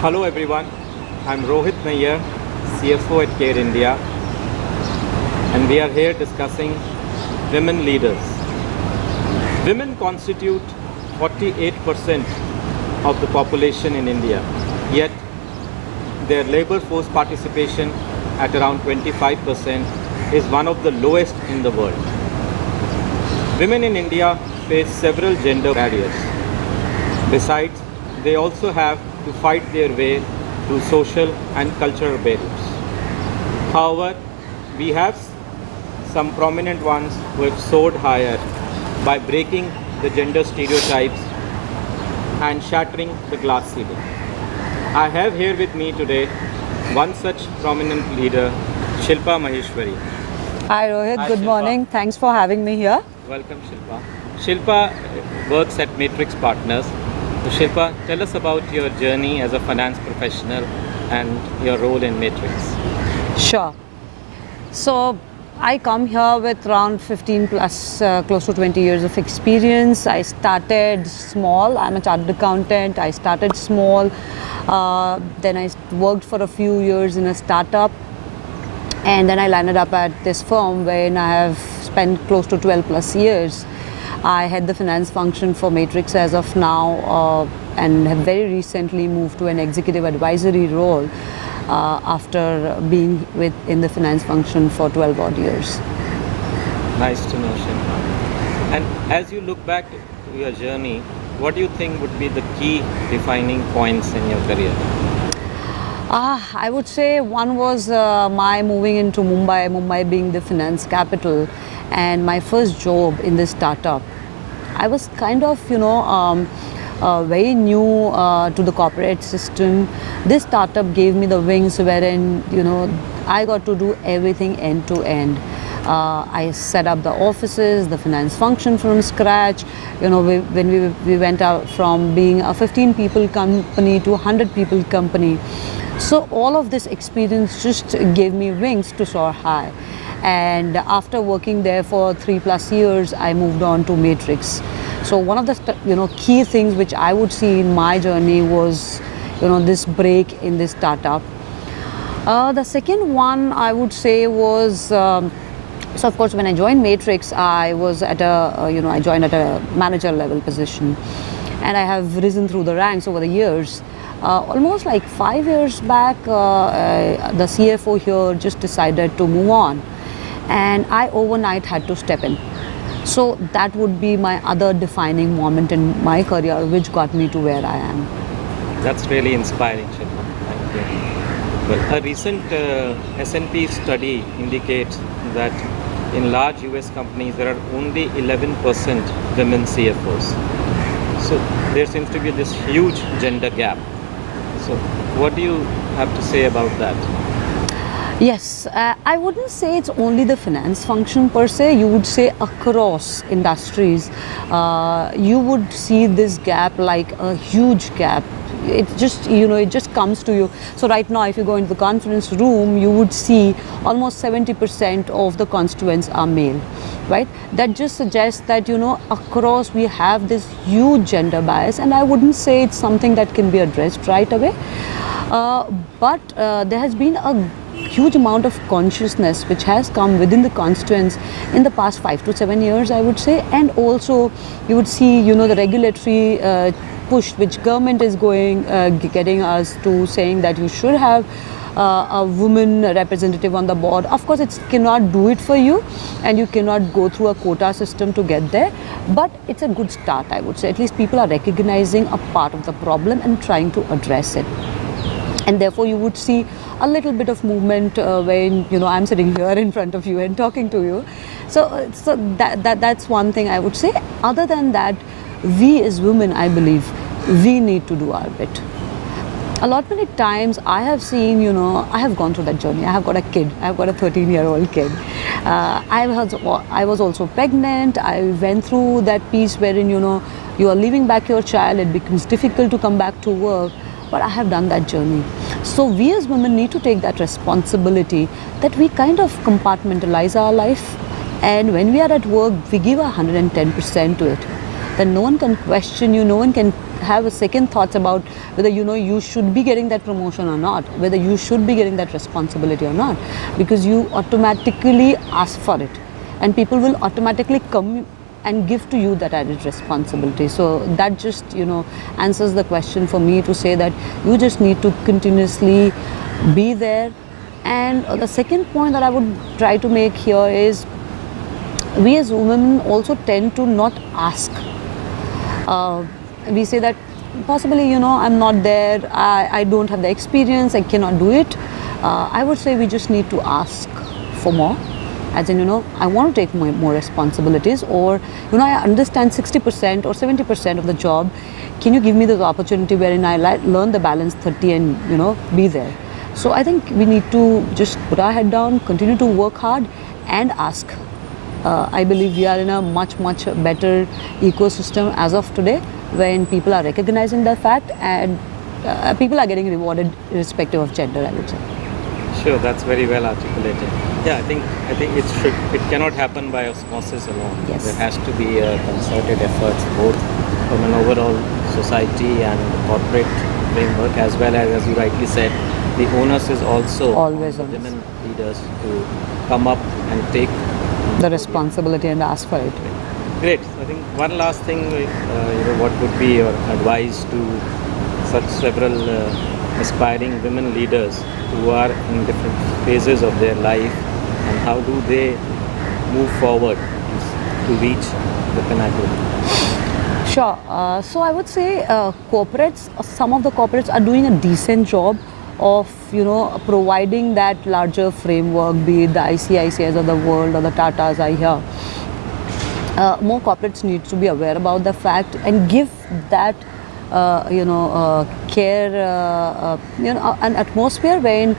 Hello everyone, I'm Rohit Nayyar, CFO at CARE India, and we are here discussing women leaders. Women constitute 48% of the population in India, yet their labor force participation at around 25% is one of the lowest in the world. Women in India face several gender barriers. Besides, they also have to fight their way through social and cultural barriers. However, we have some prominent ones who have soared higher by breaking the gender stereotypes and shattering the glass ceiling. I have here with me today one such prominent leader, Shilpa Maheshwari. Hi Rohit, Hi, good Shilpa. morning. Thanks for having me here. Welcome, Shilpa. Shilpa works at Matrix Partners. So Shilpa, tell us about your journey as a finance professional and your role in Matrix. Sure. So I come here with around 15 plus, close to 20 years of experience. I started small. I'm a chartered accountant. I started small. Then I worked for a few years in a startup. And then I landed up at this firm where I have spent close to 12 plus years. I head the finance function for Matrix as of now and have very recently moved to an executive advisory role after being in the finance function for 12 odd years. Nice to know, Shilpa. And as you look back to your journey, what do you think would be the key defining points in your career? I would say one was my moving into Mumbai being the finance capital, and my first job in this startup. I was kind of, very new to the corporate system. This startup gave me the wings wherein, I got to do everything end to end. I set up the offices, the finance function from scratch. When we went out from being a 15 people company to a 100 people company. So all of this experience just gave me wings to soar high. And after working there for 3+ years, I moved on to Matrix. So one of the key things which I would see in my journey was this break in this startup. The second one I would say was so of course when I joined Matrix, I was at I joined at a manager level position, and I have risen through the ranks over the years. Almost like 5 years back, the CFO here just decided to move on, and I overnight had to step in. So that would be my other defining moment in my career, which got me to where I am. That's really inspiring, Shilpa. Thank you. Well, a recent S&P study indicates that in large US companies, there are only 11% women CFOs. So there seems to be this huge gender gap. So what do you have to say about that? Yes, I wouldn't say it's only the finance function per se. You would say across industries, you would see this gap like a huge gap. It just comes to you. So right now, if you go into the conference room, you would see almost 70% of the constituents are male, right? That just suggests that, across we have this huge gender bias, and I wouldn't say it's something that can be addressed right away. But there has been a huge amount of consciousness which has come within the constituents in the past 5 to 7 years, I would say. And also you would see, the regulatory push which government is getting us to saying that you should have a woman representative on the board. Of course, it cannot do it for you, and you cannot go through a quota system to get there, but it's a good start, I would say. At least people are recognizing a part of the problem and trying to address it. And therefore, you would see a little bit of movement when I'm sitting here in front of you and talking to you. So that's one thing I would say. Other than that, we as women, I believe, we need to do our bit. A lot many times I have seen, I have gone through that journey. I have got a kid. I have got a 13-year-old kid. I was also pregnant. I went through that piece wherein, you are leaving back your child. It becomes difficult to come back to work. But I have done that journey. So we as women need to take that responsibility that we kind of compartmentalize our life. And when we are at work, we give 110% to it. then no one can question you, no one can have a second thoughts about whether you should be getting that promotion or not, whether you should be getting that responsibility or not, because you automatically ask for it, and people will automatically come and give to you that added responsibility. So that just answers the question for me to say that you just need to continuously be there. And the second point that I would try to make here is, we as women also tend to not ask. We say that possibly I'm not there, I don't have the experience, I cannot do it. I would say we just need to ask for more, as in I want to take more responsibilities, or I understand 60% or 70% of the job, can you give me the opportunity wherein I learn the balance 30 and be there. So I think we need to just put our head down, continue to work hard and ask. I believe we are in a much better ecosystem as of today, when people are recognizing that fact, and people are getting rewarded irrespective of gender, I would say. Sure, that's very well articulated. Yeah, I think it cannot happen by osmosis alone. Yes. There has to be a concerted efforts, both from an overall society and corporate framework, as well as you rightly said, the onus is also Always on onus. the women leaders to come up and take The responsibility and ask for it. Great. So I think one last thing, what would be your advice to such several aspiring women leaders who are in different phases of their life, and how do they move forward to reach the pinnacle? Sure. So I would say some of the corporates are doing a decent job of providing that larger framework, be it the ICICIs of the world or the Tatas are here. More corporates need to be aware about the fact and give that care, an atmosphere wherein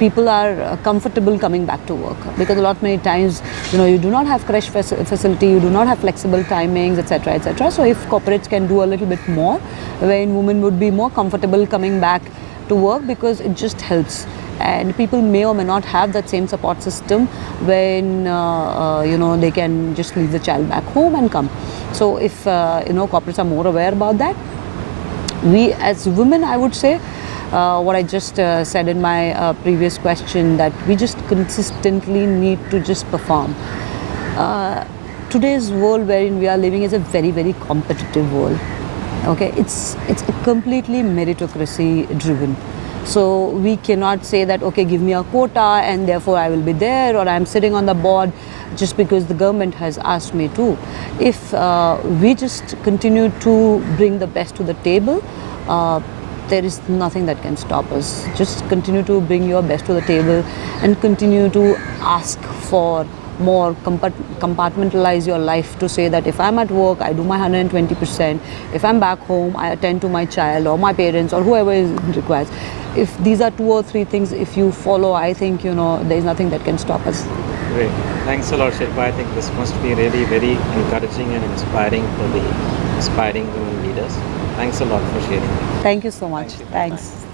people are comfortable coming back to work, because a lot many times you do not have crash facility, you do not have flexible timings, etc., etc. So if corporates can do a little bit more, wherein women would be more comfortable coming back to work, because it just helps. And people may or may not have that same support system when they can just leave the child back home and come. So if corporates are more aware about that, we as women, I would say, what I just said in my previous question, that we just consistently need to just perform. Today's world wherein we are living is a very competitive world. Okay, it's completely meritocracy driven. So we cannot say that, okay, give me a quota and therefore I will be there, or I'm sitting on the board just because the government has asked me to. If we just continue to bring the best to the table, there is nothing that can stop us. Just continue to bring your best to the table and continue to ask for more, compartmentalize your life to say that if I'm at work, I do my 120%. If I'm back home, I attend to my child or my parents or whoever is requires. If these are 2 or 3 things, if you follow, I think, there is nothing that can stop us. Great. Thanks a lot, Shilpa. I think this must be really very encouraging and inspiring for the aspiring women leaders. Thanks a lot for sharing. Thank you so much. Thank you. Thanks.